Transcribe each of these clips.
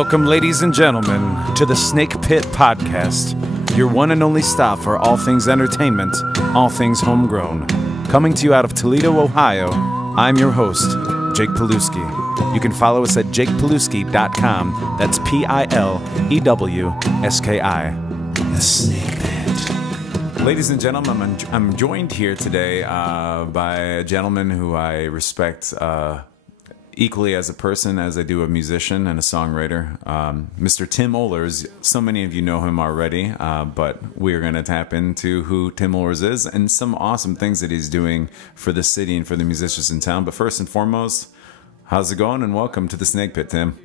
Welcome, ladies and gentlemen, to the Snake Pit Podcast, your one and only stop for all things entertainment, all things homegrown. Coming to you out of Toledo, Ohio, I'm your host, Jake Pilewski. You can follow us at jakepilewski.com. That's Pilewski. The Snake Pit. Ladies and gentlemen, I'm joined here today by a gentleman who I respect equally as a person as I do a musician and a songwriter, Mr. Tim Oehlers. So many of you know him already, but we're going to tap into who Tim Oehlers is and some awesome things that he's doing for the city and for the musicians in town. But first and foremost, how's it going? And welcome to the Snake Pit, Tim.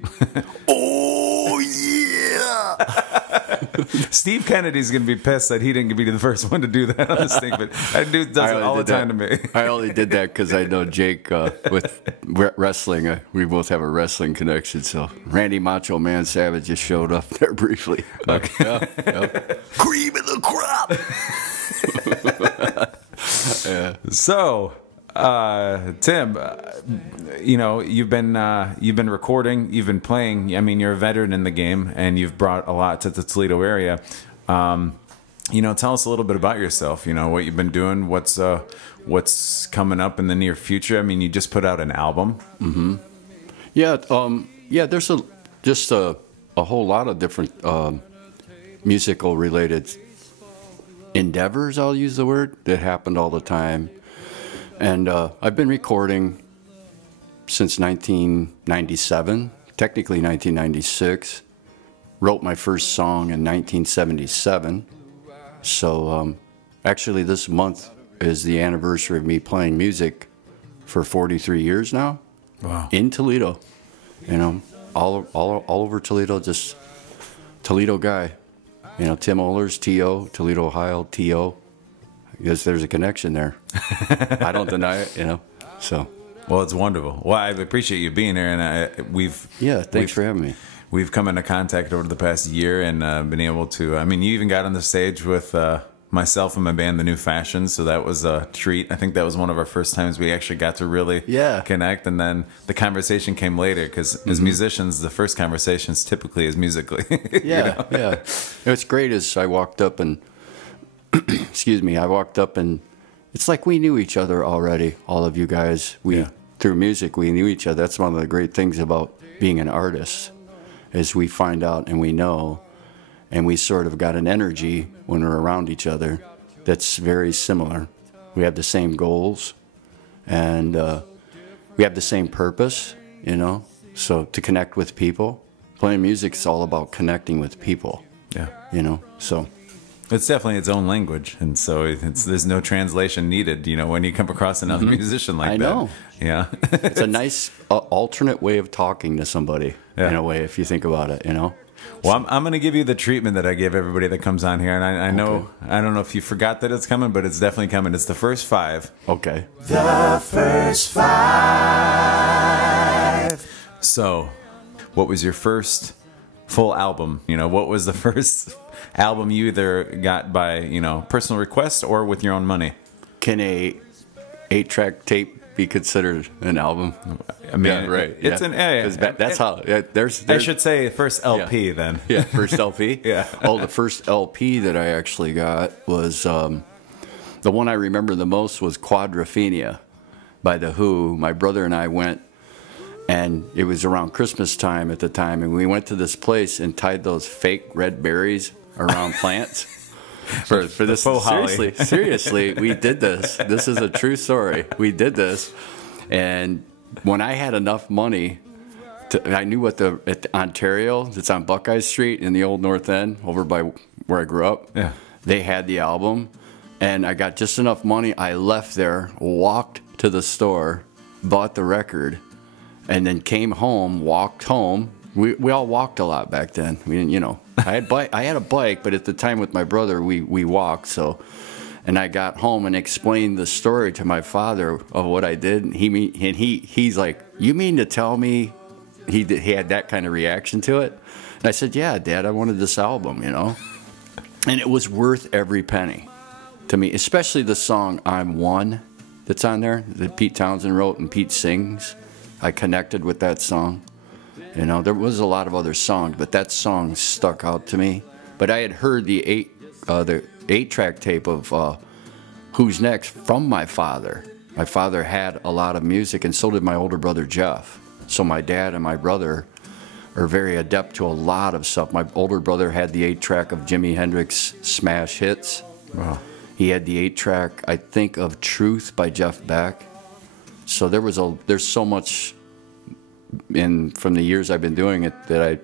Oh, yeah! Steve Kennedy's going to be pissed that he didn't be the first one to do that on the Snake Pit. That dude does it all the time to me. I only did that because I know Jake with wrestling. We both have a wrestling connection. So Randy Macho Man Savage just showed up there briefly. Okay. Cream of the crop! Yeah. So... Tim, you know, you've been recording, you've been playing. I mean, you're a veteran in the game, and you've brought a lot to the Toledo area. You know, tell us a little bit about yourself. You know, what you've been doing, what's coming up in the near future. I mean, you just put out an album. Mm-hmm. Yeah. Yeah. There's just a whole lot of different musical related endeavors. I'll use the word that happened all the time. And I've been recording since 1997, technically 1996. Wrote my first song in 1977. So actually this month is the anniversary of me playing music for 43 years now. Wow. In Toledo. You know, all over Toledo, just Toledo guy. You know, Tim Oehlers, T.O., Toledo, Ohio, T.O., because there's a connection there. I don't deny it, you know. So, well, it's wonderful. Well, I appreciate you being here, and thanks for having me. We've come into contact over the past year and been able to. I mean, you even got on the stage with myself and my band, The New Fashion, so that was a treat. I think that was one of our first times we actually got to really connect, and then the conversation came later because as musicians, the first conversations typically is musically. Yeah, you know? What's great is I walked up and. Excuse me, I walked up and it's like we knew each other already, all of you guys. Through music, we knew each other. That's one of the great things about being an artist, is we find out and we know, and we sort of got an energy when we're around each other that's very similar. We have the same goals, and we have the same purpose, you know, so to connect with people. Playing music is all about connecting with people, you know, so... It's definitely its own language, and so there's no translation needed, you know, when you come across another musician like that. I know. Yeah. It's a nice alternate way of talking to somebody, in a way, if you think about it, you know? Well, I'm going to give you the treatment that I give everybody that comes on here, and I know, I don't know if you forgot that it's coming, but it's definitely coming. It's the first five. Okay. The first five. So, what was your first full album? You know, what was the first album you either got by, you know, personal request or with your own money? Can a 8-track tape be considered an album? I mean, right. It's an that's how there's I should say first LP then. Yeah, first LP. Yeah. Oh, the first LP that I actually got was the one I remember the most was Quadrophenia by The Who. My brother and I went, and it was around Christmas time at the time, and we went to this place and tied those fake red berries around plants for this. Seriously, we did this. This is a true story. We did this, and when I had enough money, I knew at Ontario, it's on Buckeye Street in the old North End, over by where I grew up. Yeah, they had the album, and I got just enough money. I left there, walked to the store, bought the record, and then came home, walked home. We all walked a lot back then. We didn't, you know. I had a bike, but at the time with my brother, we walked. So, and I got home and explained the story to my father of what I did. And he's like, "You mean to tell me?" He had that kind of reaction to it. And I said, "Yeah, Dad, I wanted this album, you know." And it was worth every penny to me, especially the song "I'm One" that's on there that Pete Townsend wrote and Pete sings. I connected with that song. You know, there was a lot of other songs, but that song stuck out to me. But I had heard the 8-track tape of Who's Next from my father. My father had a lot of music, and so did my older brother Jeff. So my dad and my brother are very adept to a lot of stuff. My older brother had the 8-track of Jimi Hendrix smash hits. Wow. He had the 8-track, I think, of Truth by Jeff Beck. So there's so much from the years I've been doing it that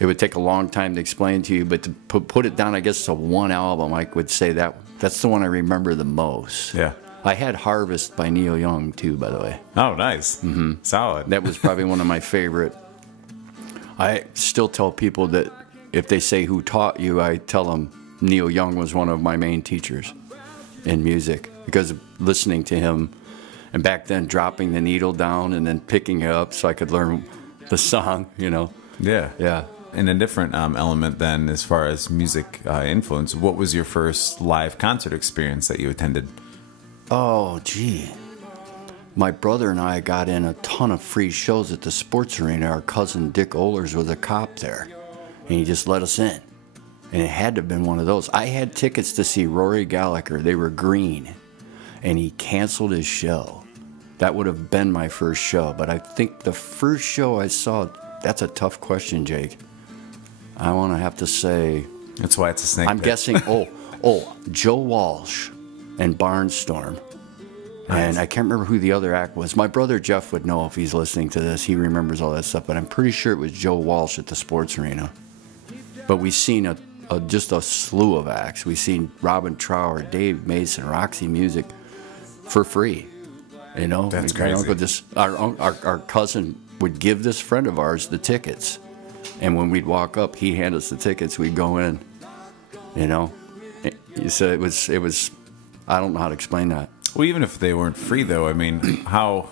it would take a long time to explain to you, but to put it down, I guess, to one album, I would say that's the one I remember the most. Yeah. I had Harvest by Neil Young, too, by the way. Oh, nice. Mm-hmm. Solid. That was probably one of my favorite. I still tell people that if they say who taught you, I tell them Neil Young was one of my main teachers in music, because of listening to him, and back then dropping the needle down and then picking it up so I could learn the song, you know. Yeah. Yeah. In a different element then, as far as music influence, what was your first live concert experience that you attended? Oh, gee. My brother and I got in a ton of free shows at the sports arena. Our cousin Dick Oehlers was a cop there, and he just let us in. And it had to have been one of those. I had tickets to see Rory Gallagher. They were green, and he canceled his show. That would have been my first show, but I think the first show I saw, that's a tough question, Jake. I want to have to say... That's why it's a snake I'm pit. guessing, Joe Walsh and Barnstorm. And I can't remember who the other act was. My brother Jeff would know if he's listening to this. He remembers all that stuff, but I'm pretty sure it was Joe Walsh at the sports arena. But we've seen just a slew of acts. We've seen Robin Trower, Dave Mason, Roxy Music for free. You know, that's crazy. Our cousin would give this friend of ours the tickets, and when we'd walk up, he'd hand us the tickets. We'd go in. You know, so it was. I don't know how to explain that. Well, even if they weren't free, though, I mean, how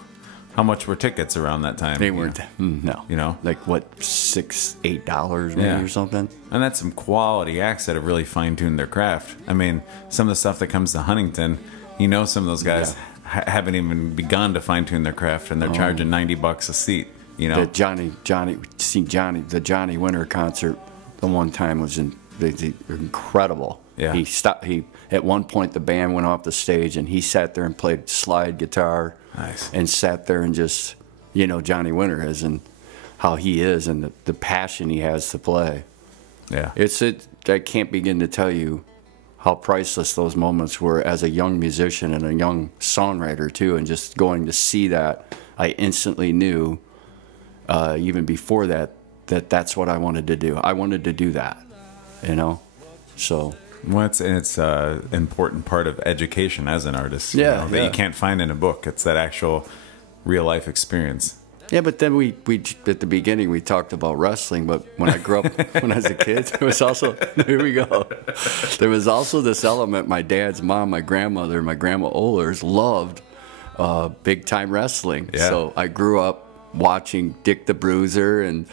much were tickets around that time? They weren't. No. You know, like what, $6-8 maybe or something. And that's some quality acts that have really fine-tuned their craft. I mean, some of the stuff that comes to Huntington, you know, some of those guys. Yeah. Haven't even begun to fine-tune their craft, and they're charging $90 a seat, you know. The Johnny Winter concert the one time was incredible. Yeah. He at one point the band went off the stage, and he sat there and played slide guitar. Nice. And sat there and just, you know, Johnny Winter is and how he is and the passion he has to play. Yeah. I can't begin to tell you how priceless those moments were as a young musician and a young songwriter too, and just going to see that, I instantly knew, even before that's what I wanted to do. I wanted to do that, you know. So. Well, it's an important part of education as an artist. Yeah, you know, that you can't find in a book. It's that actual real life experience. Yeah, but then we at the beginning we talked about wrestling, but when I grew up, when I was a kid, there was also, here we go, there was also this element. My dad's mom, my grandmother, my grandma Oehlers loved big time wrestling. Yeah. So I grew up watching Dick the Bruiser and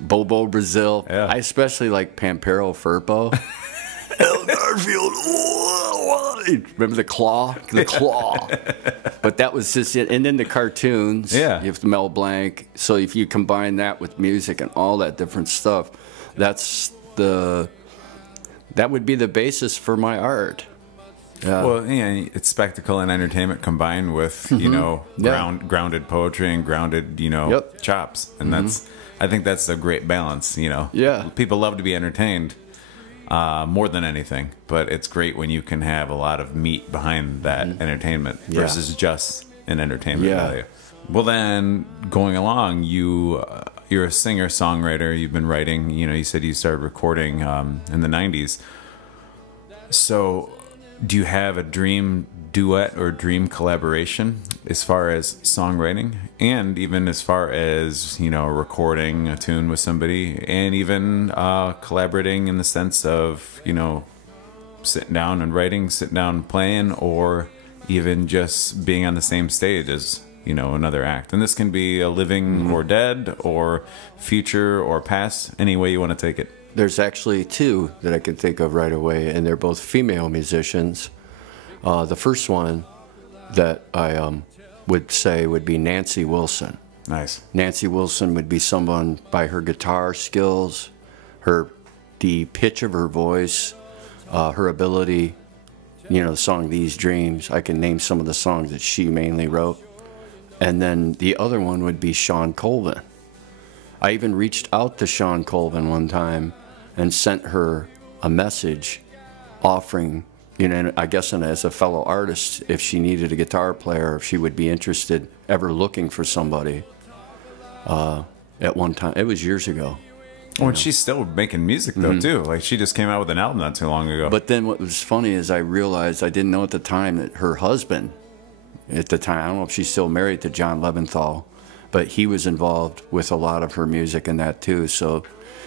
Bobo Brazil. Yeah. I especially like Pampero Firpo. El Garfield. Remember the claw? The claw. But that was just it. And then the cartoons. Yeah. You have to Mel Blanc. So if you combine that with music and all that different stuff, that would be the basis for my art. Well, yeah, it's spectacle and entertainment combined with, you know, grounded poetry and grounded, you know, chops. And I think that's a great balance, you know. Yeah. People love to be entertained more than anything, but it's great when you can have a lot of meat behind that entertainment versus just an entertainment value. Well, then, going along, you're a singer-songwriter. You've been writing, you know, you said you started recording in the 90s. So do you have a dream duet or dream collaboration as far as songwriting, and even as far as, you know, recording a tune with somebody, and even collaborating in the sense of, you know, sitting down and writing, sitting down and playing, or even just being on the same stage as, you know, another act? And this can be a living or dead or future or past, any way you want to take it. There's actually two that I can think of right away, and they're both female musicians. The first one that I would say would be Nancy Wilson. Nice. Nancy Wilson would be someone by her guitar skills, the pitch of her voice, her ability. The song These Dreams, I can name some of the songs that she mainly wrote. And then the other one would be Sean Colvin. I even reached out to Sean Colvin one time and sent her a message offering, I guess as a fellow artist, if she needed a guitar player, if she would be interested, ever looking for somebody. At one time, it was years ago. Oh, and she's still making music though too. Like she just came out with an album not too long ago. But then what was funny is I realized, I didn't know at the time, that her husband, at the time, I don't know if she's still married to John Leventhal, but he was involved with a lot of her music and that too. So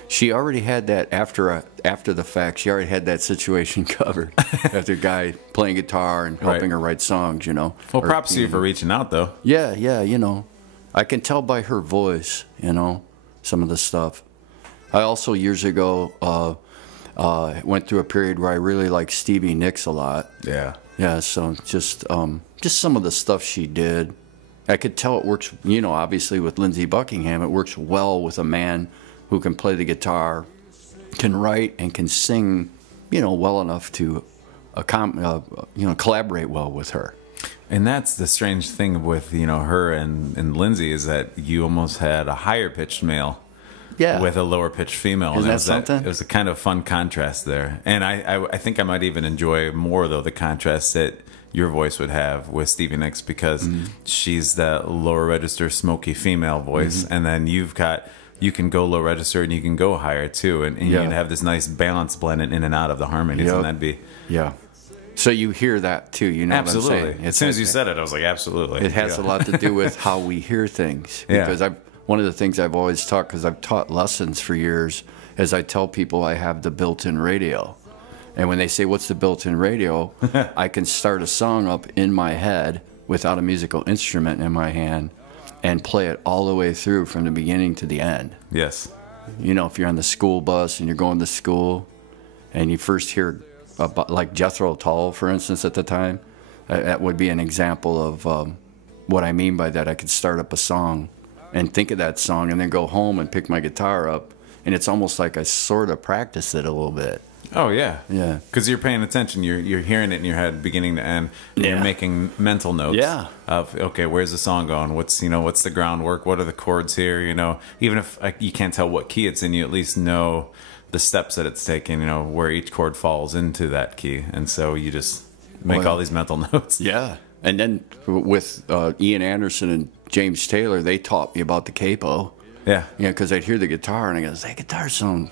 she already had that after the fact. She already had that situation covered. After a guy playing guitar and helping her write songs, Well, props to you for reaching out though. Yeah, I can tell by her voice, some of the stuff. I also years ago went through a period where I really liked Stevie Nicks a lot. Yeah. Yeah, so just some of the stuff she did. I could tell it works, obviously with Lindsey Buckingham, it works well with a man who can play the guitar, can write, and can sing, well enough to collaborate well with her. And that's the strange thing with, her and Lindsey, is that you almost had a higher pitched male. Yeah. With a lower pitched female. Isn't that something? It was a kind of fun contrast there. And I think I might even enjoy more, though, the contrast that your voice would have with Stevie Nicks, because she's that lower register, smoky female voice. And then you can go low register and you can go higher, too. And you can have this nice balance blended in and out of the harmonies. And that'd be... Yeah. So you hear that, too, Absolutely. What I'm saying? As soon as you said it, I was like, absolutely. It has a lot to do with how we hear things. Because one of the things I've always taught, because I've taught lessons for years, is I tell people I have the built-in radio. And when they say, what's the built-in radio? I can start a song up in my head without a musical instrument in my hand and play it all the way through from the beginning to the end. Yes. If you're on the school bus and you're going to school and you first hear, like Jethro Tull, for instance, at the time, that would be an example of what I mean by that. I could start up a song and think of that song and then go home and pick my guitar up, and it's almost like I sort of practice it a little bit. Oh yeah, yeah. Because you're paying attention. You're hearing it in your head, beginning to end. And you're making mental notes. Yeah. Of okay, where's the song going? What's the groundwork? What are the chords here? Even if you can't tell what key it's in, you at least know the steps that it's taking. Where each chord falls into that key, and so you just make all these mental notes. Yeah. And then with Ian Anderson and James Taylor, they taught me about the capo. Yeah. Yeah, because I'd hear the guitar and I go, that guitar sound,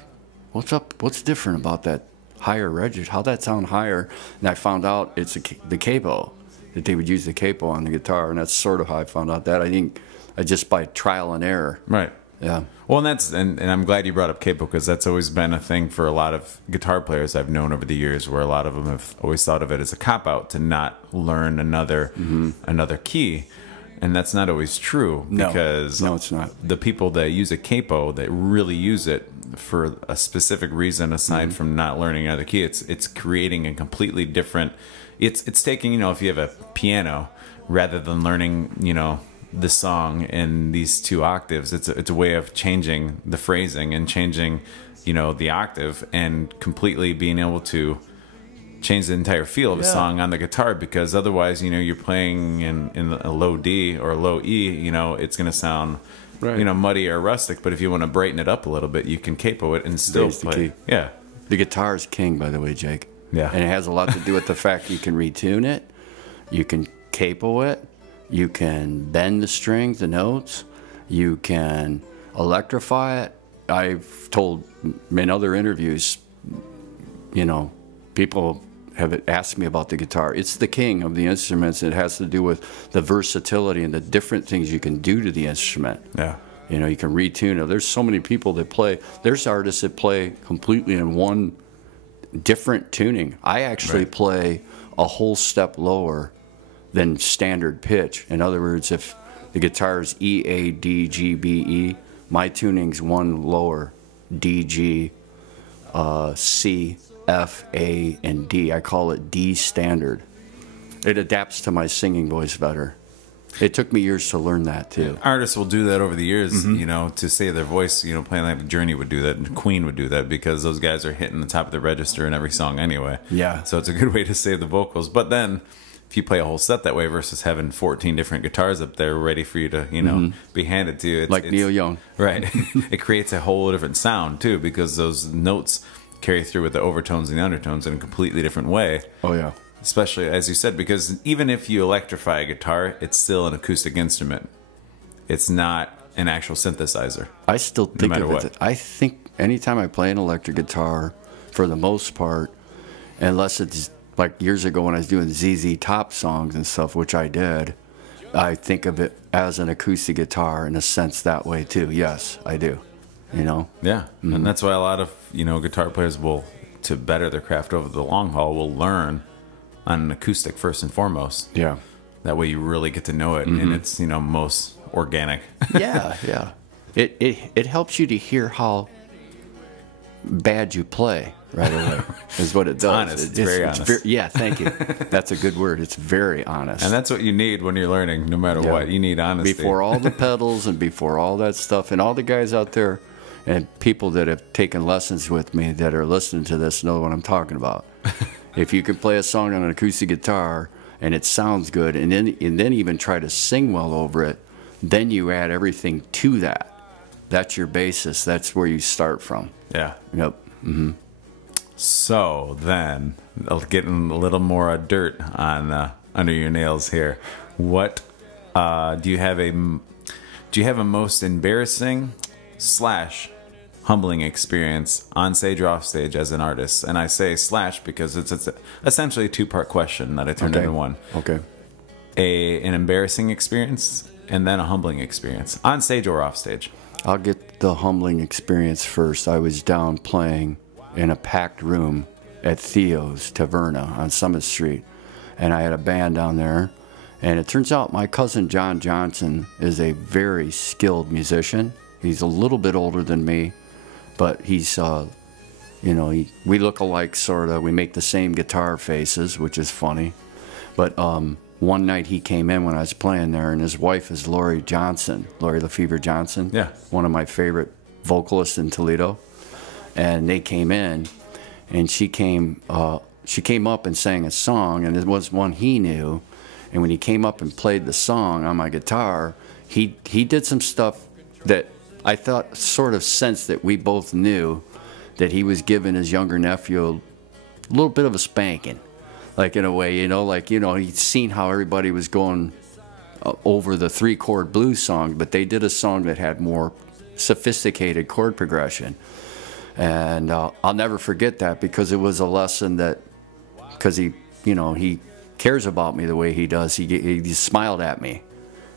what's up? What's different about that higher register? How'd that sound higher? And I found out it's the capo, that they would use the capo on the guitar, and that's sort of how I found out that. I just by trial and error. Right. Yeah. Well, and I'm glad you brought up capo, because that's always been a thing for a lot of guitar players I've known over the years, where a lot of them have always thought of it as a cop-out to not learn another key. And that's not always true, because no, it's not. The people that use a capo, that really use it for a specific reason aside from not learning another key, it's creating a completely different... It's taking, if you have a piano, rather than learning, the song in these two octaves, it's a way of changing the phrasing and changing, the octave, and completely being able to change the entire feel of a song on the guitar, because otherwise, you're playing in a low D or a low E, it's going to sound, muddy or rustic. But if you want to brighten it up a little bit, you can capo it and still play. Yeah. The guitar is king, by the way, Jake. Yeah. And it has a lot to do with the fact you can retune it, you can capo it, you can bend the strings, the notes, you can electrify it. I've told in other interviews, people have asked me about the guitar. It's the king of the instruments. It has to do with the versatility and the different things you can do to the instrument. Yeah. You can retune it. There's so many people that play. There's artists that play completely in one different tuning. I actually play a whole step lower than standard pitch. In other words, if the guitar is E, A, D, G, B, E, my tuning's one lower, D, G, C, F, A, and D. I call it D standard. It adapts to my singing voice better. It took me years to learn that too. Artists will do that over the years, you know, to save their voice. You know, playing like Journey would do that, and Queen would do that, because those guys are hitting the top of the register in every song anyway. Yeah. So it's a good way to save the vocals. But then, if you play a whole set that way versus having 14 different guitars up there ready for you to, you know, be handed to you, it's, Like Neil Young. right? It creates a whole different sound too, because those notes carry through with the overtones and the undertones in a completely different way. Oh yeah. Especially, as you said, because even if you electrify a guitar, it's still an acoustic instrument. It's not an actual synthesizer. I still think matter of it. what. I think anytime I play an electric guitar, for the most part, unless it's like years ago when I was doing ZZ Top songs and stuff, which I did, I think of it as an acoustic guitar in a sense that way too. Yes, I do. You know? Yeah, and that's why a lot of, you know, guitar players will, to better their craft over the long haul, will learn on an acoustic first and foremost. Yeah. That way you really get to know it, and it's, you know, most organic. Yeah, yeah. It helps you to hear how bad you play right away, is what it does. Honest. It's very honest. Yeah, thank you. That's a good word. It's very honest. And that's what you need when you're learning, no matter what. You need honesty. Before all the pedals and before all that stuff, and all the guys out there and people that have taken lessons with me that are listening to this know what I'm talking about. If you can play a song on an acoustic guitar and it sounds good, and then even try to sing well over it, then you add everything to that. That's your basis. That's where you start from. Yeah. Yep. So then, getting a little more dirt on under your nails here. What do you have a most embarrassing / humbling experience on stage or off stage as an artist? And I say / because it's essentially a two-part question that I turned into one. Okay. An embarrassing experience and then a humbling experience on stage or off stage. I'll get the humbling experience first. I was down playing in a packed room at Theo's Taverna on Summit Street, and I had a band down there. And it turns out my cousin John Johnson is a very skilled musician. He's a little bit older than me, but he's, you know, we look alike, sort of. We make the same guitar faces, which is funny. But one night he came in when I was playing there, and his wife is Lori Johnson, Lori Lefevre Johnson. Yeah. One of my favorite vocalists in Toledo. And they came in, and she came up and sang a song, and it was one he knew. And when he came up and played the song on my guitar, he did some stuff that I thought sort of sensed that we both knew that he was giving his younger nephew a little bit of a spanking. Like, in a way, you know, like, you know, he'd seen how everybody was going over the 3-chord blues song, but they did a song that had more sophisticated chord progression. And I'll never forget that, because it was a lesson that, because he, you know, he cares about me the way he does. He smiled at me.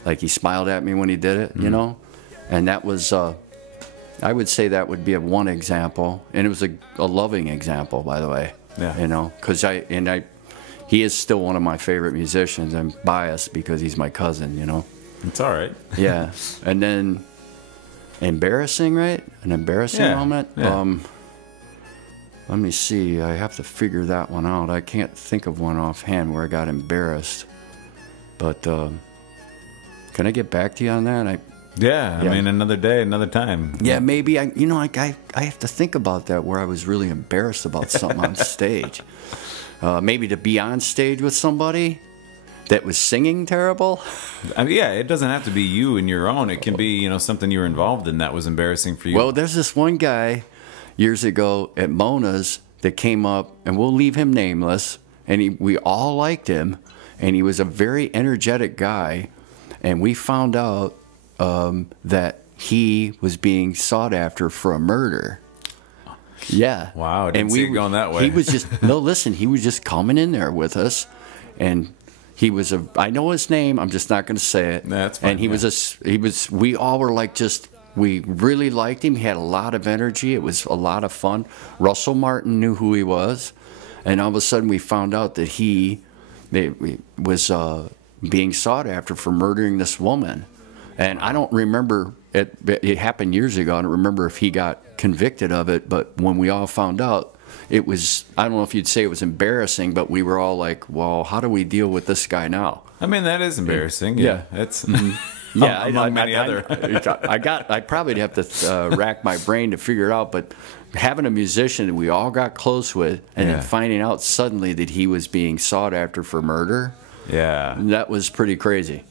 Like, he smiled at me when he did it, you know? And that was, I would say that would be one example. And it was a loving example, by the way. Yeah. You know, because he is still one of my favorite musicians. I'm biased because he's my cousin, you know? It's all right. Yeah. And then, embarrassing, right? An embarrassing moment? Yeah. Let me see. I have to figure that one out. I can't think of one offhand where I got embarrassed. But can I get back to you on that? Yeah, I mean, another day, another time. Yeah, maybe. I have to think about that, where I was really embarrassed about something on stage. Maybe to be on stage with somebody that was singing terrible. I mean, yeah, it doesn't have to be you and your own. It can be, you know, something you were involved in that was embarrassing for you. Well, there's this one guy years ago at Mona's that came up, and we'll leave him nameless, and we all liked him, and he was a very energetic guy, and we found out that he was being sought after for a murder. Yeah. Wow, I didn't see it going that way. He was just, no, listen, he was just coming in there with us, and he was I know his name, I'm just not going to say it. That's fine. And we all were like we really liked him. He had a lot of energy. It was a lot of fun. Russell Martin knew who he was, and all of a sudden we found out that he was being sought after for murdering this woman. And I don't remember, it happened years ago. I don't remember if he got convicted of it, but when we all found out, it was, I don't know if you'd say it was embarrassing, but we were all like, well, how do we deal with this guy now? I mean, that is embarrassing. Yeah. It's Yeah, among many other. I probably have to rack my brain to figure it out, but having a musician that we all got close with, and then finding out suddenly that he was being sought after for murder, that was pretty crazy,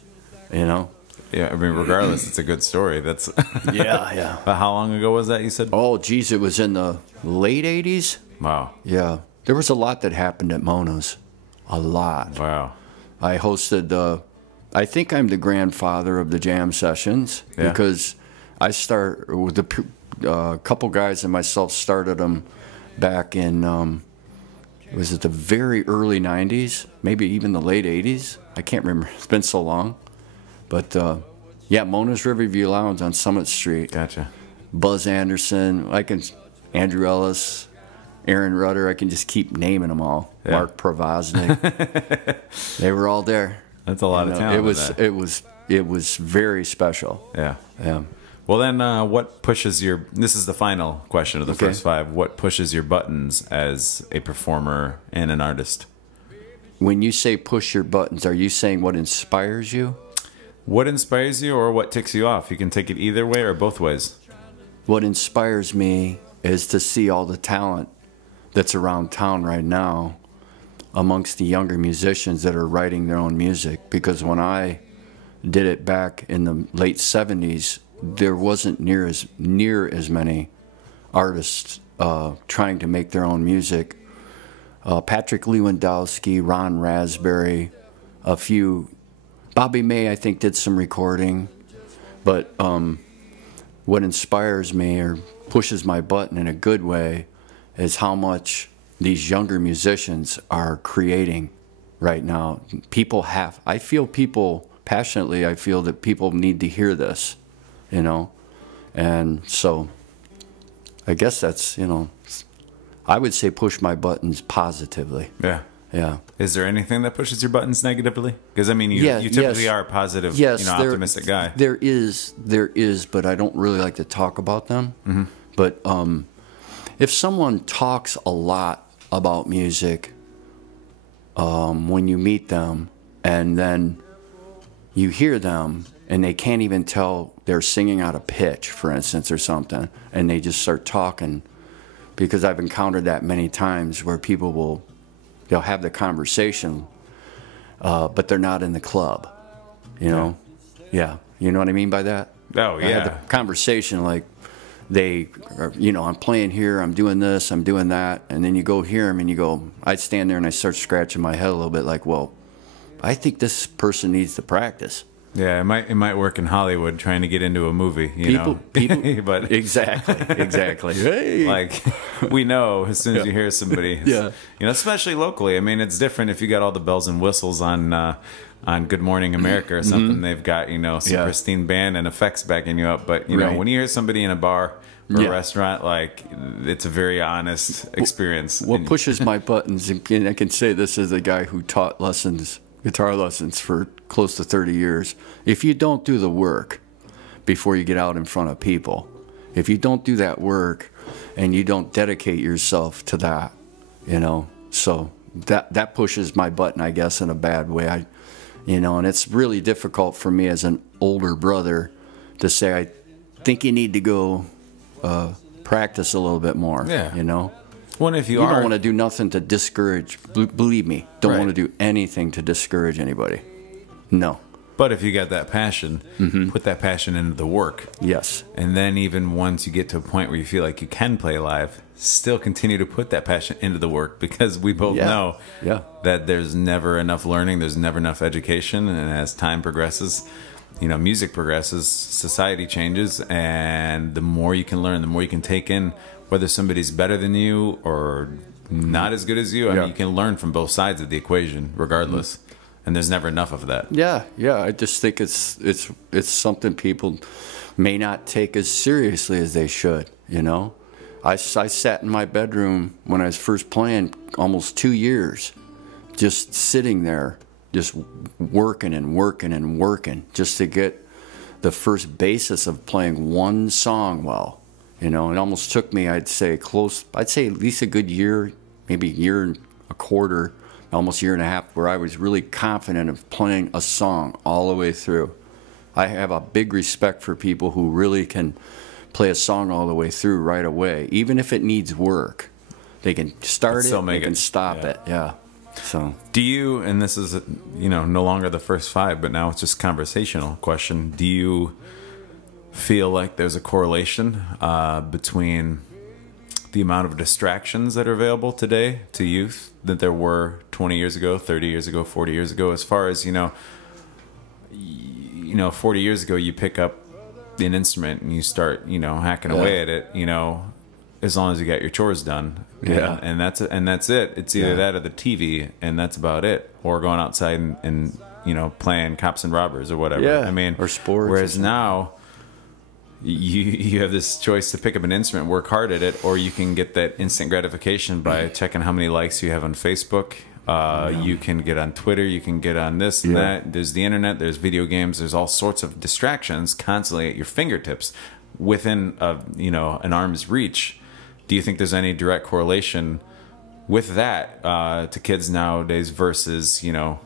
you know? Yeah, I mean, regardless, it's a good story. That's yeah. But how long ago was that, you said? Oh, geez, it was in the late 80s. Wow. Yeah. There was a lot that happened at Mona's. A lot. Wow. I hosted, I think I'm the grandfather of the jam sessions because I start with a couple guys and myself started them back in, was it the very early 90s? Maybe even the late 80s? I can't remember. It's been so long. But, yeah, Mona's Riverview Lounge on Summit Street. Gotcha. Buzz Anderson, Andrew Ellis, Aaron Rudder, I can just keep naming them all. Yeah. Mark Provoznik. They were all there. That's a lot of talent. It was very special. Yeah. Yeah. Well, then, what pushes your? This is the final question of the first 5. What pushes your buttons as a performer and an artist? When you say push your buttons, are you saying what inspires you? What inspires you, or what ticks you off? You can take it either way or both ways. What inspires me is to see all the talent that's around town right now amongst the younger musicians that are writing their own music. Because when I did it back in the late 70s, there wasn't near as many artists trying to make their own music. Patrick Lewandowski, Ron Raspberry, a few. Bobby May, I think, did some recording. But what inspires me or pushes my button in a good way is how much these younger musicians are creating right now. I feel that people need to hear this, you know? And so I guess that's, you know, I would say push my buttons positively. Yeah. Yeah. Is there anything that pushes your buttons negatively? Because, I mean, you typically are a positive, optimistic guy. There is, but I don't really like to talk about them. Mm-hmm. But if someone talks a lot about music when you meet them and then you hear them and they can't even tell they're singing out of pitch, for instance, or something, and they just start talking, because I've encountered that many times where they'll have the conversation, but they're not in the club, you know? Yeah. You know what I mean by that? Oh, yeah. I had the conversation like they are, you know, I'm playing here, I'm doing this, I'm doing that, and then you go hear them and you go, I'd stand there and I start scratching my head a little bit like, well, I think this person needs to practice. Yeah, it might work in Hollywood trying to get into a movie, you know. But exactly. Hey. Like, we know as soon as you hear somebody, you know, especially locally. I mean, it's different if you got all the bells and whistles on Good Morning America or something. Mm-hmm. They've got, you know, some pristine band and effects backing you up. But you know, when you hear somebody in a bar or a restaurant, like, it's a very honest experience. What pushes my buttons, and I can say this as a guy who taught guitar lessons for close to 30 years. If you don't do the work before you get out in front of people, if you don't do that work and you don't dedicate yourself to that, you know, so that pushes my button, I guess, in a bad way. You know, and it's really difficult for me as an older brother to say, I think you need to go practice a little bit more, you know. Well, if you don't want to do nothing to discourage. Believe me, don't want to do anything to discourage anybody. No. But if you got that passion, put that passion into the work. Yes. And then even once you get to a point where you feel like you can play live, still continue to put that passion into the work, because we both know that there's never enough learning, there's never enough education, and as time progresses, you know, music progresses, society changes, and the more you can learn, the more you can take in, whether somebody's better than you or not as good as you. I mean, you can learn from both sides of the equation, regardless. And there's never enough of that. Yeah. I just think it's something people may not take as seriously as they should. You know, I sat in my bedroom when I was first playing almost 2 years, just sitting there, just working and working and working, just to get the first basis of playing one song well. You know, it almost took me, I'd say at least a good year, maybe a year and a quarter, almost a year and a half, where I was really confident of playing a song all the way through. I have a big respect for people who really can play a song all the way through right away, even if it needs work. They can start it, they can stop it. Yeah. So, do you, and this is, you know, no longer the first five, but now it's just conversational question. Do you feel like there's a correlation between the amount of distractions that are available today to youth that there were 20 years ago, 30 years ago, 40 years ago? As far as, you know, 40 years ago, you pick up an instrument and you start, you know, hacking away at it, you know, as long as you got your chores done. Yeah. And that's it. It's either that or the TV, and that's about it. Or going outside and you know, playing cops and robbers or whatever. Yeah. I mean, or sports. Whereas now, you have this choice to pick up an instrument, work hard at it, or you can get that instant gratification by checking how many likes you have on Facebook. You can get on Twitter, you can get on this and that. There's the internet, there's video games, there's all sorts of distractions constantly at your fingertips within you know, an arm's reach. Do you think there's any direct correlation with that to kids nowadays versus, you know,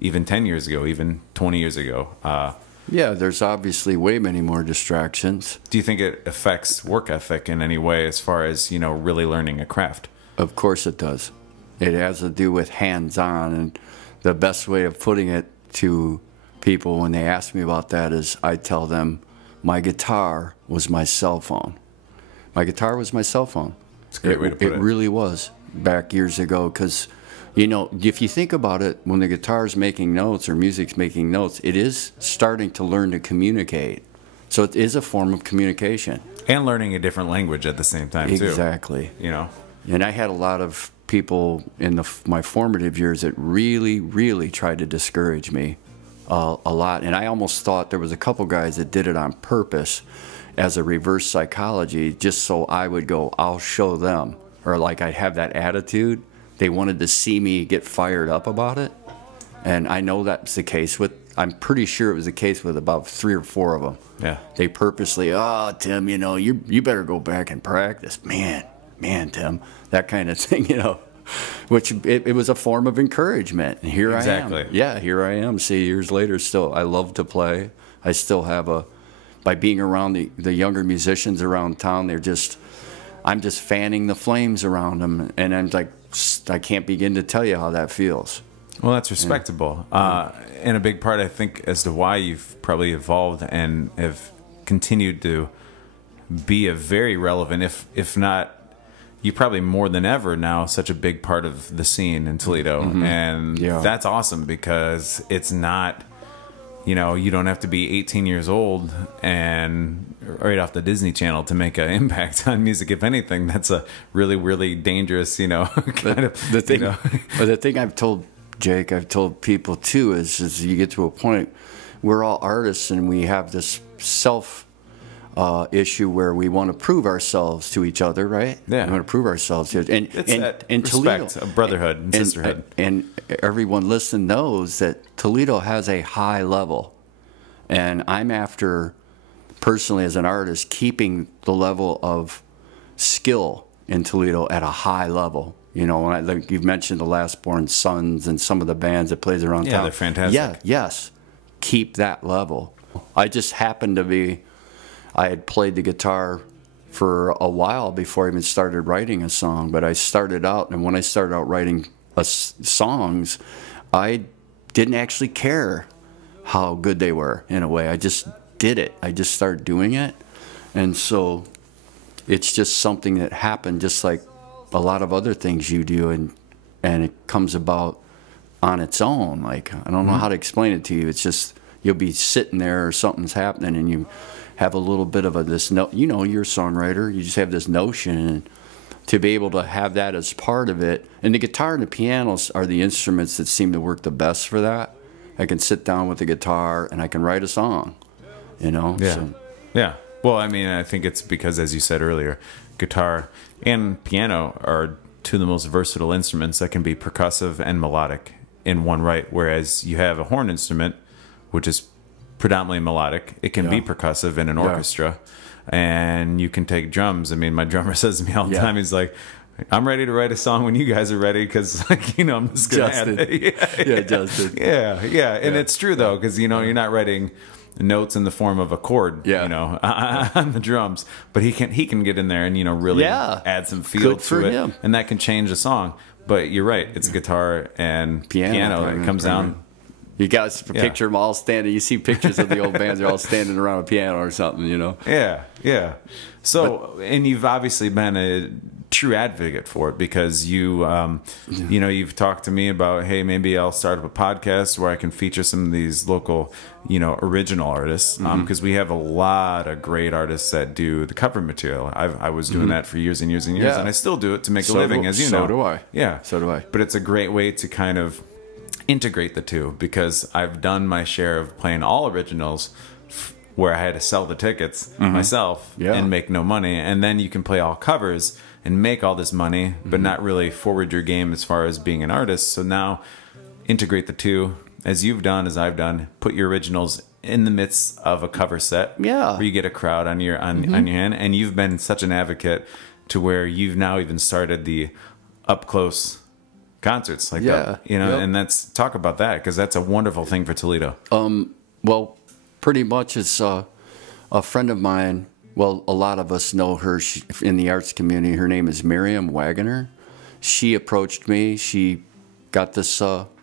even 10 years ago, even 20 years ago? Yeah, there's obviously way many more distractions. Do you think it affects work ethic in any way as far as, you know, really learning a craft? Of course it does. It has to do with hands-on, and the best way of putting it to people when they ask me about that is I tell them my guitar was my cell phone. My guitar was my cell phone. It's a great way to put it. It really was back years ago, because, you know, if you think about it, when the guitar's making notes or music's making notes, it is starting to learn to communicate. So it is a form of communication. And learning a different language at the same time, too. Exactly. You know? And I had a lot of people in my formative years that really, really tried to discourage me a lot. And I almost thought there was a couple guys that did it on purpose as a reverse psychology, just so I would go, I'll show them. Or like I'd have that attitude. They wanted to see me get fired up about it. And I know that's the case with, I'm pretty sure it was the case with about 3 or 4 of them. Yeah. They purposely, oh, Tim, you know, you better go back and practice. Man, Tim, that kind of thing, you know. Which it was a form of encouragement. And here I am. Yeah, here I am. See, years later, still, I love to play. I still have by being around the younger musicians around town, I'm just fanning the flames around them. And I'm like, I can't begin to tell you how that feels. Well, that's respectable. And a big part, I think, as to why you've probably evolved and have continued to be a very relevant, if not, you probably more than ever now, such a big part of the scene in Toledo. And that's awesome, because it's not, you know, you don't have to be 18 years old and right off the Disney Channel to make an impact on music. If anything, that's a really, really dangerous, you know, kind of the thing. You know. But the thing I've told Jake, I've told people too, is you get to a point, we're all artists and we have this self issue where we want to prove ourselves to each other, right? Yeah. We want to prove ourselves to and respect, Toledo, of brotherhood and sisterhood. And everyone listening knows that Toledo has a high level. And I'm after, personally as an artist, keeping the level of skill in Toledo at a high level. You know, like you've mentioned the Last Born Sons and some of the bands that plays around town. Yeah, they're fantastic. Yeah, yes. Keep that level. I just happened to be, I had played the guitar for a while before I even started writing a song, but I started out, and when I started out writing songs, I didn't actually care how good they were, in a way. I just did it. I just started doing it. And so it's just something that happened, just like a lot of other things you do, and it comes about on its own. Like, I don't know how to explain it to you. It's just, you'll be sitting there or something's happening and you have a little bit of you know, you're a songwriter, you just have this notion, and to be able to have that as part of it. And the guitar and the pianos are the instruments that seem to work the best for that. I can sit down with the guitar and I can write a song, you know? Yeah. So, yeah. Well, I mean, I think it's because, as you said earlier, guitar and piano are two of the most versatile instruments that can be percussive and melodic in one right, whereas you have a horn instrument, which is predominantly melodic. It can be percussive in an orchestra. and you can take drums. I mean, my drummer says to me all the time, he's like, I'm ready to write a song when you guys are ready, because, like, you know, I'm just gonna add it. Justin. And it's true though, because, you know, you're not writing notes in the form of a chord, you know, on the drums, but he can get in there and, you know, really add some feel to it, and that can change a song. But you're right, it's guitar and piano. It comes down. You guys picture them all standing. You see pictures of the old bands; they're all standing around a piano or something, you know. So, and you've obviously been a true advocate for it, because you, you know, you've talked to me about, hey, maybe I'll start up a podcast where I can feature some of these local, you know, original artists, because we have a lot of great artists that do the cover material. I was doing that for years and years and years, and I still do it to make a living, as you know. So do I. Yeah, so do I. But it's a great way to kind of integrate the two, because I've done my share of playing all originals where I had to sell the tickets myself and make no money, and then you can play all covers and make all this money, but not really forward your game as far as being an artist. So now integrate the two, as you've done, as I've done. Put your originals in the midst of a cover set, where you get a crowd on your on your hand. And you've been such an advocate to where you've now even started the up close concerts like that, you know. And that's, talk about that, because that's a wonderful thing for Toledo. Well, pretty much it's a friend of mine. Well, a lot of us know her in the arts community. Her name is Miriam Wagoner. She approached me. She got this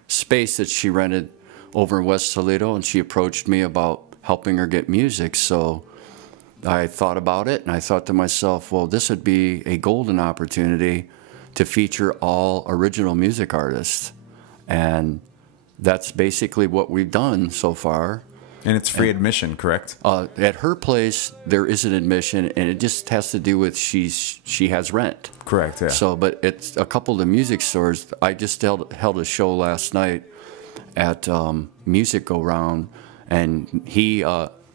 space that she rented over in West Toledo, and she approached me about helping her get music. So I thought about it, and I thought to myself, well, this would be a golden opportunity to feature all original music artists. And that's basically what we've done so far. And it's free admission, correct? At her place, there is an admission, and it just has to do with she has rent. Correct, yeah. So, but it's a couple of the music stores. I just held a show last night at Music Go Round, and he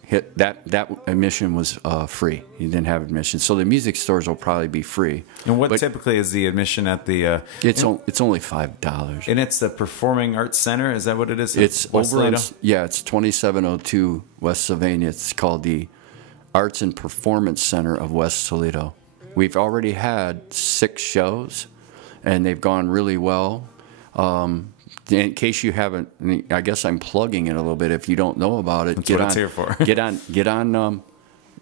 hit that admission was free. He didn't have admission, so the music stores will probably be free. And what typically is the admission at the? It's only $5. And it's the Performing Arts Center. Is that what it is? It's over on, it's 2702 West Sylvania. It's called the Arts and Performance Center of West Toledo. We've already had 6 shows, and they've gone really well. In case you haven't, I guess I'm plugging it a little bit. If you don't know about it, that's what it's here for. get on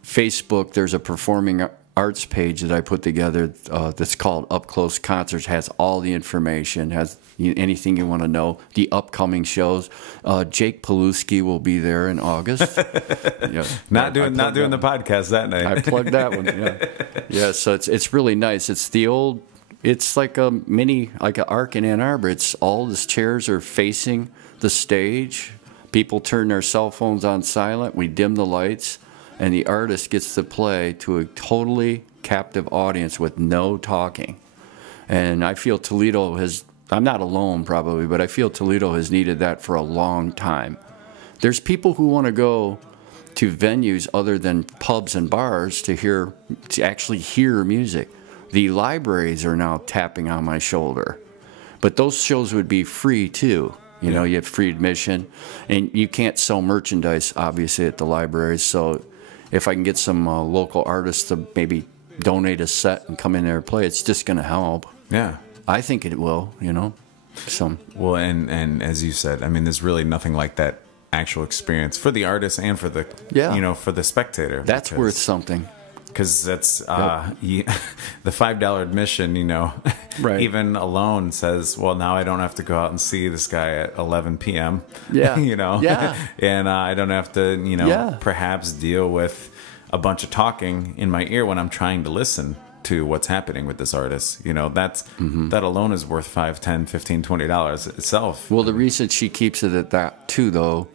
Facebook. There's a performing arts page that I put together that's called Up Close Concerts. Has all the information, has anything you want to know. The upcoming shows. Jake Pilewski will be there in August. Not doing the podcast that night. I plugged that one. Yeah. So it's really nice. It's the old. It's like a mini, like an Arc in Ann Arbor. It's all the chairs are facing the stage. People turn their cell phones on silent. We dim the lights, and the artist gets to play to a totally captive audience with no talking. And I feel Toledo has, I'm not alone probably, but I feel Toledo has needed that for a long time. There's people who want to go to venues other than pubs and bars to actually hear music. The libraries are now tapping on my shoulder. But those shows would be free, too. You know, you have free admission. And you can't sell merchandise, obviously, at the libraries. So if I can get some local artists to maybe donate a set and come in there and play, it's just going to help. Yeah. I think it will, you know. So. Well, and as you said, I mean, there's really nothing like that actual experience for the artist and for the, you know, for the spectator. That's worth something. Because that's the $5 admission, you know, even alone says, well, now I don't have to go out and see this guy at 11 p.m. Yeah, you know, and I don't have to, you know, perhaps deal with a bunch of talking in my ear when I'm trying to listen to what's happening with this artist. You know, that's that alone is worth $5, $10, $15, $20 itself. Well, the reason she keeps it at that too, though.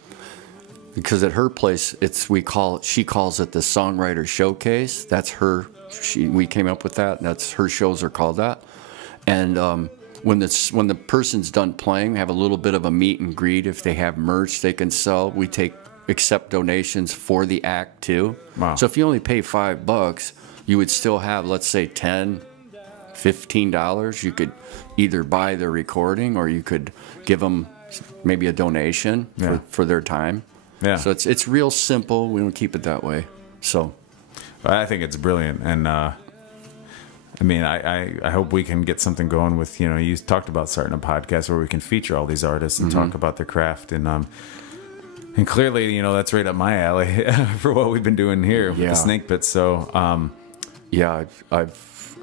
Because at her place, she calls it the Songwriter Showcase. That's her. We came up with that. That's her shows are called that. And when the person's done playing, we have a little bit of a meet and greet. If they have merch they can sell, we accept donations for the act too. Wow. So if you only pay $5, you would still have, let's say, $10, $15. You could either buy the recording or you could give them maybe a donation for their time. Yeah. So it's real simple. We don't keep it that way. So, But I think it's brilliant, and I mean, I hope we can get something going with, you talked about starting a podcast where we can feature all these artists and talk about their craft, and clearly, that's right up my alley for what we've been doing here with the Snake Pit. So, yeah, I've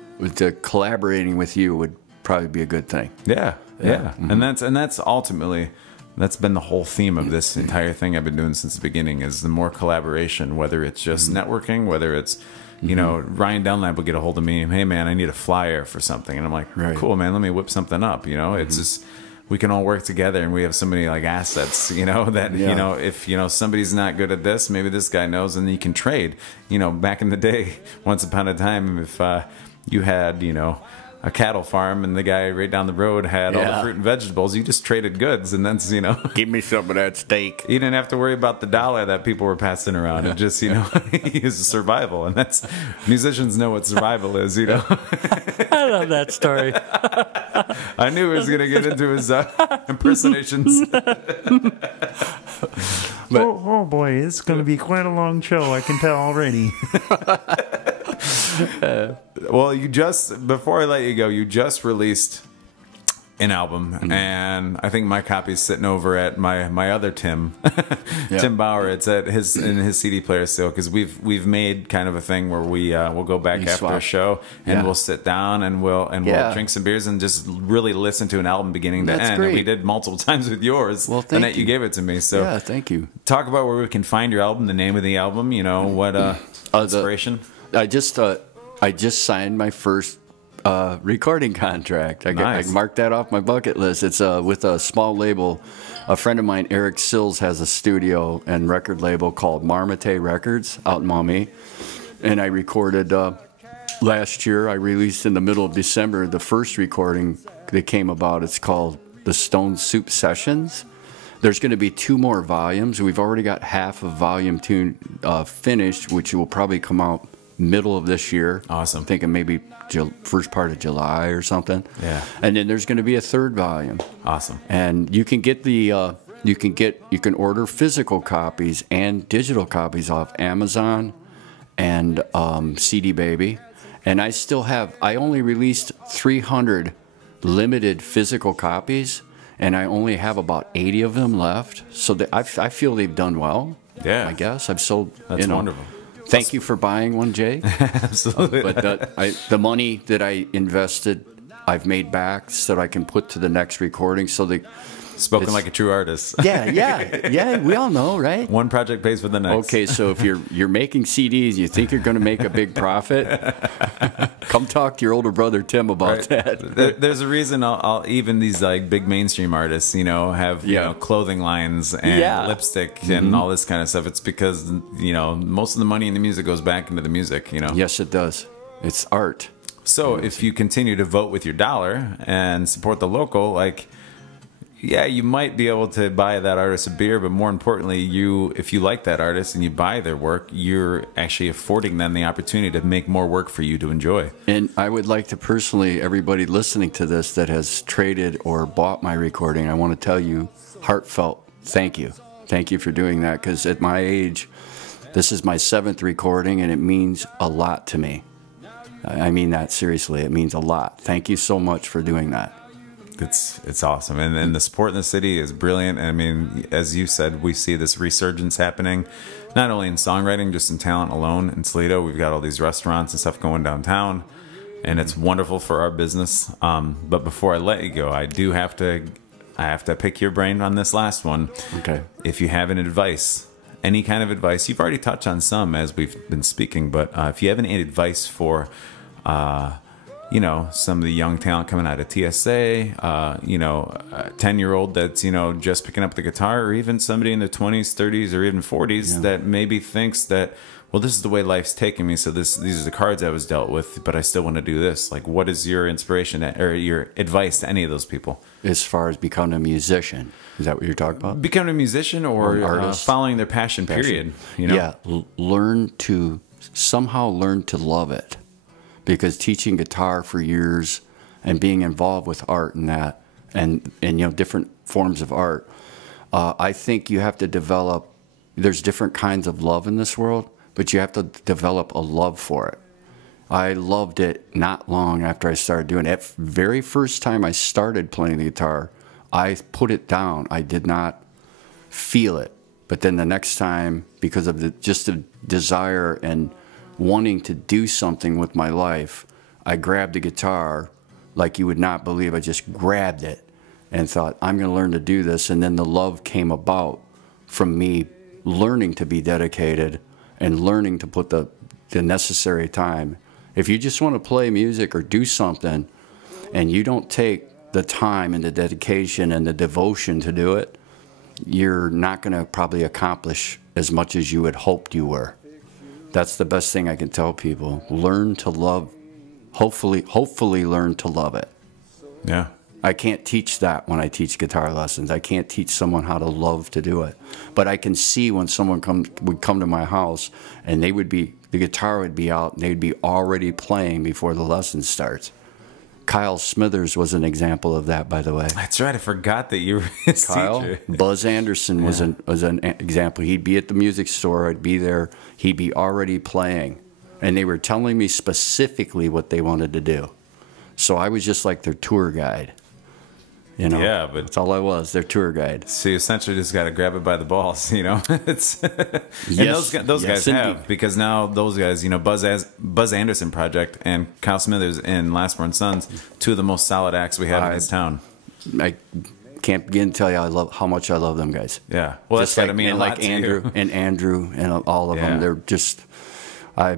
collaborating with you would probably be a good thing. Yeah. And that's ultimately, that's been the whole theme of this entire thing I've been doing since the beginning, is the more collaboration, whether it's just networking, whether it's, Ryan Dunlap will get a hold of me, hey man, I need a flyer for something. And I'm like, cool man, let me whip something up. It's just, we can all work together, and we have so many like assets, that, if, somebody's not good at this, maybe this guy knows, and you can trade. Back in the day, once upon a time, if you had, a cattle farm and the guy right down the road had all the fruit and vegetables, you just traded goods, and that's, give me some of that steak. You didn't have to worry about the dollar that people were passing around. It just, is survival, and that's, musicians know what survival is, I love that story. I knew he was going to get into his impersonations. But, oh boy, it's going to be quite a long show, I can tell already. Well, before I let you go, you just released an album, and I think my copy's sitting over at my other Tim, Tim Bauer. It's at in his CD player still, because we've made kind of a thing where we'll go back after a show and we'll sit down and we'll drink some beers and just really listen to an album beginning to end. Great. And we did multiple times with yours. Well, the night you gave it to me. So thank you. Talk about where we can find your album, the name of the album. What inspiration. I just signed my first recording contract. I marked that off my bucket list. It's with a small label. A friend of mine, Eric Sills, has a studio and record label called Marmite Records out in Maumee. And I recorded last year. I released in the middle of December the first recording that came about. It's called the Stone Soup Sessions. There's going to be 2 more volumes. We've already got half of volume 2 finished, which will probably come out middle of this year. Awesome. I'm thinking maybe first part of July or something. Yeah. And then there's going to be a 3rd volume. Awesome. And you can get you can order physical copies and digital copies off Amazon and CD Baby. And I only released 300 limited physical copies, and I only have about 80 of them left. So I feel they've done well. Yeah. I guess I've sold. That's wonderful. Thank you for buying one, Jay. Absolutely. But the money that I invested, I've made back so that I can put to the next recording. So Spoken like a true artist. Yeah. We all know, right? One project pays for the next. Okay, so if you're making CDs, you think you're going to make a big profit, come talk to your older brother Tim about that. There's a reason I'll even these like big mainstream artists, have clothing lines and lipstick and all this kind of stuff. It's because most of the money in the music goes back into the music. Yes, it does. It's art. So if you continue to vote with your dollar and support the local, you might be able to buy that artist a beer, but more importantly, if you like that artist and you buy their work, you're actually affording them the opportunity to make more work for you to enjoy. And I would like to personally, everybody listening to this that has traded or bought my recording, I want to tell you, heartfelt thank you. Thank you for doing that, because at my age, this is my 7th recording, and it means a lot to me. I mean that seriously. It means a lot. Thank you so much for doing that. It's awesome, and the support in the city is brilliant. And I mean, as you said, we see this resurgence happening, not only in songwriting, just in talent alone. In Toledo, we've got all these restaurants and stuff going downtown, and it's wonderful for our business. But before I let you go, I have to pick your brain on this last one. Okay. If you have any kind of advice, you've already touched on some as we've been speaking, but if you have any advice for some of the young talent coming out of TSA, a 10-year-old that's, just picking up the guitar, or even somebody in their 20s, 30s, or even 40s that maybe thinks that, well, this is the way life's taking me, so these are the cards I was dealt with, but I still want to do this. Like, what is your inspiration or your advice to any of those people? As far as becoming a musician, is that what you're talking about? Becoming a musician or following their passion, period. Yeah, somehow learn to love it. Because teaching guitar for years and being involved with art and that, and different forms of art, I think you have to develop. There's different kinds of love in this world. but you have to develop a love for it. I loved it not long after I started doing it. Very first time I started playing the guitar, I put it down. I did not feel it. But then the next time, because of just the desire and wanting to do something with my life, I grabbed the guitar like you would not believe. I just grabbed it and thought, I'm going to learn to do this. And then the love came about from me learning to be dedicated and learning to put the necessary time. If you just want to play music or do something and you don't take the time and the dedication and the devotion to do it, you're not going to probably accomplish as much as you had hoped you were. That's the best thing I can tell people. Learn to love, hopefully learn to love it. Yeah. I can't teach that when I teach guitar lessons. I can't teach someone how to love to do it. But I can see when someone would come to my house and the guitar would be out and they'd be already playing before the lesson starts. Kyle Smithers was an example of that, by the way. That's right. I forgot that you were his teacher. Buzz Anderson was an example. He'd be at the music store. I'd be there. He'd be already playing. And they were telling me specifically what they wanted to do. So I was just like their tour guide. You know, yeah, but that's all I was, their tour guide. So you essentially just got to grab it by the balls, you know. It's yes, and those guys have, because now those guys, you know, Buzz Anderson Project and Kyle Smithers and Last Born Sons, two of the most solid acts we have in this town. I can't begin to tell you how much I love them guys. Yeah, well, that's got to mean a lot to Andrew you. Andrew and all of them. They're just I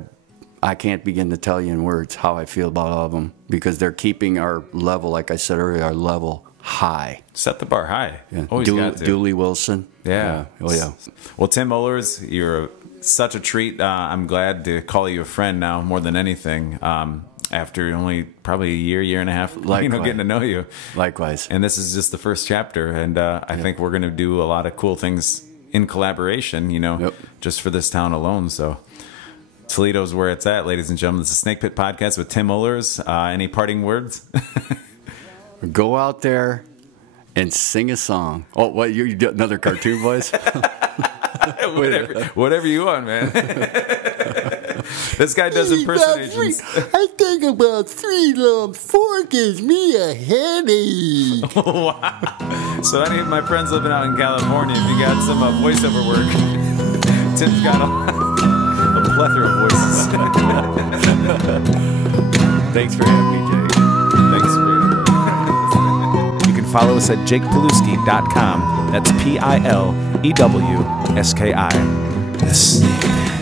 can't begin to tell you in words how I feel about all of them, because they're keeping our level, like I said earlier, our level high. Set the bar high. Yeah. Always got to. Dooley Wilson. Yeah. Oh, yeah. Well, Tim Oehlers, you're such a treat. I'm glad to call you a friend now more than anything. After only probably a year and a half, getting to know you. Likewise. And this is just the first chapter. And I think we're going to do a lot of cool things in collaboration, you know, just for this town alone. So Toledo's where it's at, ladies and gentlemen. This is Snake Pit Podcast with Tim Oehlers. Any parting words? Go out there and sing a song. Oh, what? You do another cartoon voice? whatever you want, man. This guy does impersonations. I think about 3 lumps. 4 gives me a headache. Wow. So any of my friends living out in California, if you got some voiceover work, Tim's got a plethora of voices. Thanks for having me, Jake. Thanks for being here. You can follow us at jakepilewski.com. That's Pilewski. The Snake Man.